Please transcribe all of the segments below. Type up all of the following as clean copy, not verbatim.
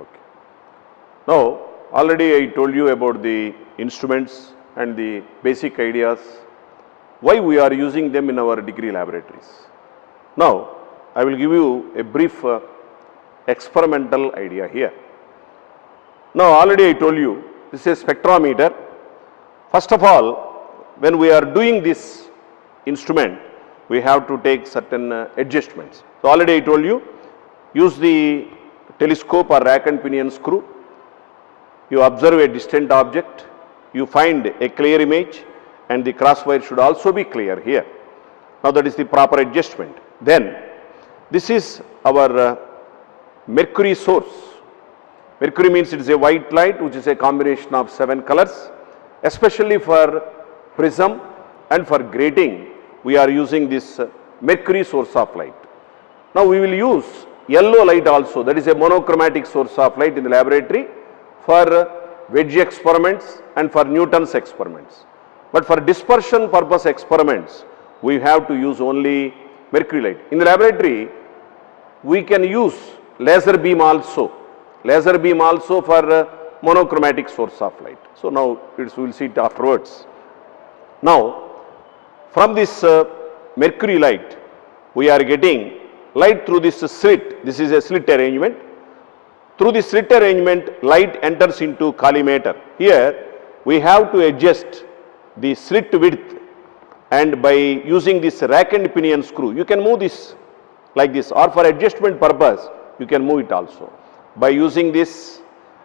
Okay. Now, already I told you about the instruments and the basic ideas, why we are using them in our degree laboratories. Now, I will give you a brief experimental idea here. Now, already I told you this is a spectrometer. First of all, when we are doing this instrument, we have to take certain adjustments. So, already I told you, use the telescope or rack and pinion screw, you observe a distant object, you find a clear image, and the crosswire should also be clear here. Now, that is the proper adjustment. Then, this is our mercury source. Mercury means it is a white light which is a combination of 7 colors. Especially for prism and for grating, we are using this mercury source of light. Now, we will use yellow light also, that is a monochromatic source of light in the laboratory for wedge experiments and for Newton's experiments. But for dispersion purpose experiments, we have to use only mercury light. In the laboratory, we can use laser beam also for monochromatic source of light. So, now we will see it afterwards. Now, from this mercury light, we are getting light through this slit. This is a slit arrangement. Through the slit arrangement, light enters into collimator. Here, we have to adjust the slit width, and by using this rack and pinion screw, you can move this like this, or for adjustment purpose, you can move it also. By using this,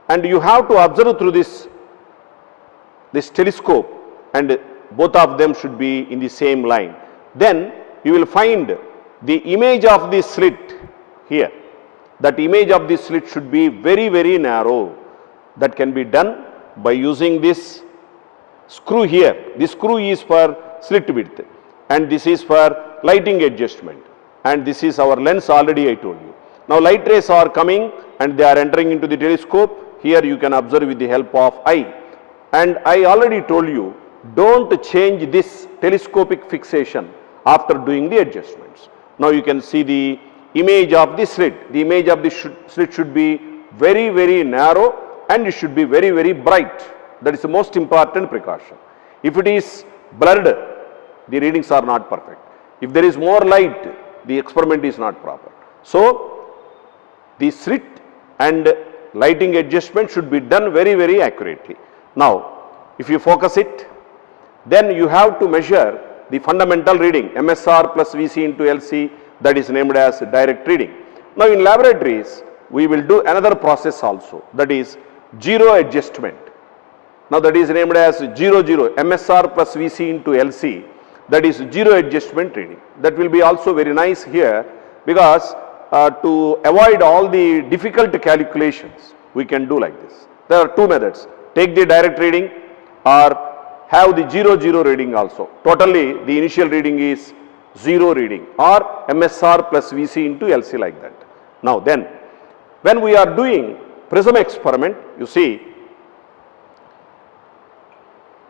and you have to observe through this telescope, and both of them should be in the same line. Then you will find the image of the slit here. That image of the slit should be very, very narrow. That can be done by using this screw here. This screw is for slit width, and this is for lighting adjustment, and this is our lens, already I told you. Now, light rays are coming and they are entering into the telescope. Here you can observe with the help of eye. And I already told you, don't change this telescopic fixation after doing the adjustments. Now, you can see the image of the slit. The image of the slit should be very, very narrow, and it should be very, very bright. That is the most important precaution. If it is blurred, the readings are not perfect. If there is more light, the experiment is not proper. So, the slit and lighting adjustment should be done very, very accurately. Now, if you focus it, then you have to measure the fundamental reading, MSR plus VC into LC, that is named as direct reading. Now, in laboratories, we will do another process also, that is zero adjustment. Now, that is named as 0, MSR plus VC into LC, that is zero adjustment reading. That will be also very nice here, because to avoid all the difficult calculations, we can do like this. There are two methods: take the direct reading or have the 0, reading also. Totally, the initial reading is 0 reading, or MSR plus VC into LC, like that. Now, then, when we are doing prism experiment, you see,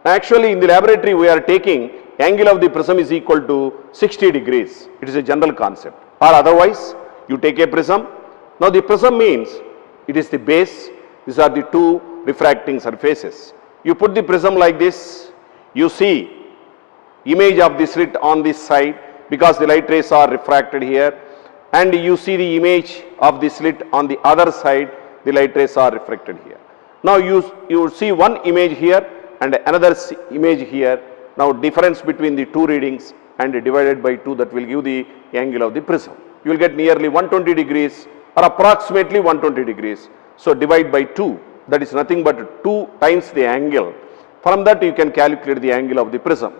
actually in the laboratory we are taking angle of the prism is equal to 60 degrees. It is a general concept. Or otherwise, you take a prism. Now, the prism means it is the base. These are the two refracting surfaces. You put the prism like this, you see image of the slit on this side, because the light rays are refracted here, and you see the image of the slit on the other side, the light rays are refracted here. Now, you see one image here and another image here. Now, difference between the two readings and divided by 2, that will give the angle of the prism. You will get nearly 120 degrees or approximately 120 degrees. So, divide by 2, that is nothing but 2 times the angle. From that you can calculate the angle of the prism,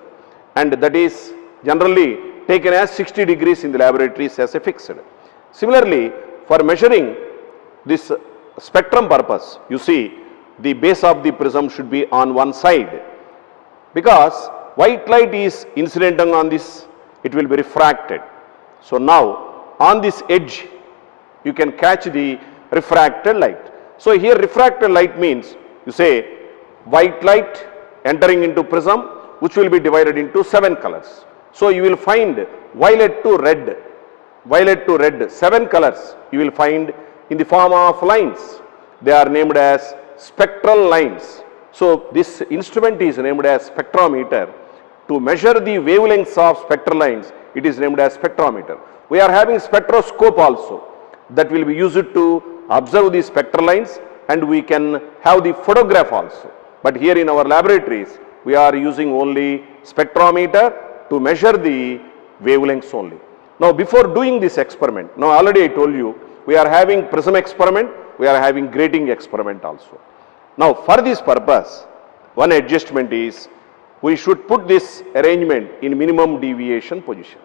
and that is generally taken as 60 degrees in the laboratories as a fixed. Similarly, for measuring this spectrum purpose, you see the base of the prism should be on one side, because white light is incidenting on this, it will be refracted. So, now on this edge you can catch the refracted light. So, here refracted light means, you say white light entering into prism, which will be divided into 7 colors. So, you will find violet to red, 7 colors you will find in the form of lines. They are named as spectral lines. So this instrument is named as spectrometer. To measure the wavelengths of spectral lines, it is named as spectrometer. We are having spectroscope also that will be used to observe the spectral lines, and we can have the photograph also. But here in our laboratories, we are using only spectrometer to measure the wavelengths only. Now before doing this experiment, now already I told you, we are having prism experiment, we are having grating experiment also. Now for this purpose, one adjustment is, we should put this arrangement in minimum deviation position.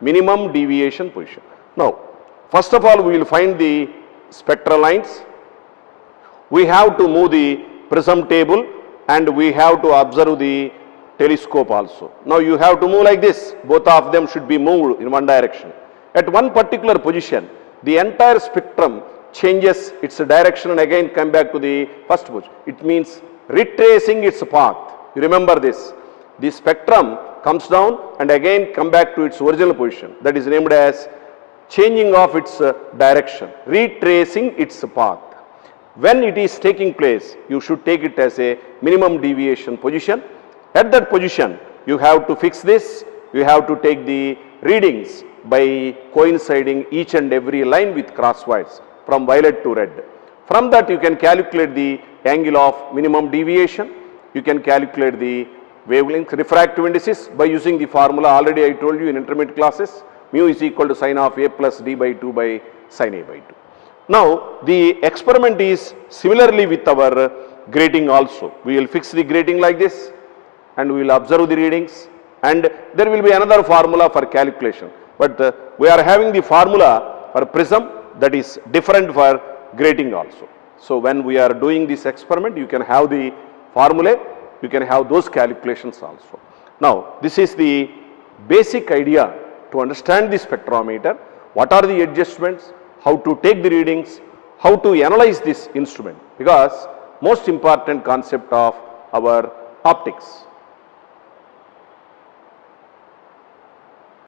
Minimum deviation position. Now, first of all, we will find the spectral lines. We have to move the prism table and we have to observe the telescope also. Now you have to move like this. Both of them should be moved in one direction. At one particular position, the entire spectrum changes its direction and again come back to the first position. It means retracing its path. You remember this. The spectrum comes down and again come back to its original position. That is named as changing of its direction, retracing its path. When it is taking place, you should take it as a minimum deviation position. At that position, you have to fix this. You have to take the readings by coinciding each and every line with crosswise from violet to red. From that, you can calculate the angle of minimum deviation. You can calculate the wavelength refractive indices by using the formula already I told you in intermediate classes. Mu is equal to sin of a plus d by 2 by sin a by 2. Now, the experiment is similarly with our grating also. We will fix the grating like this and we will observe the readings, and there will be another formula for calculation. But we are having the formula for prism that is different for grating also. So when we are doing this experiment, you can have the formulae, you can have those calculations also. Now, this is the basic idea to understand the spectrometer. What are the adjustments, how to take the readings, how to analyze this instrument, because most important concept of our optics.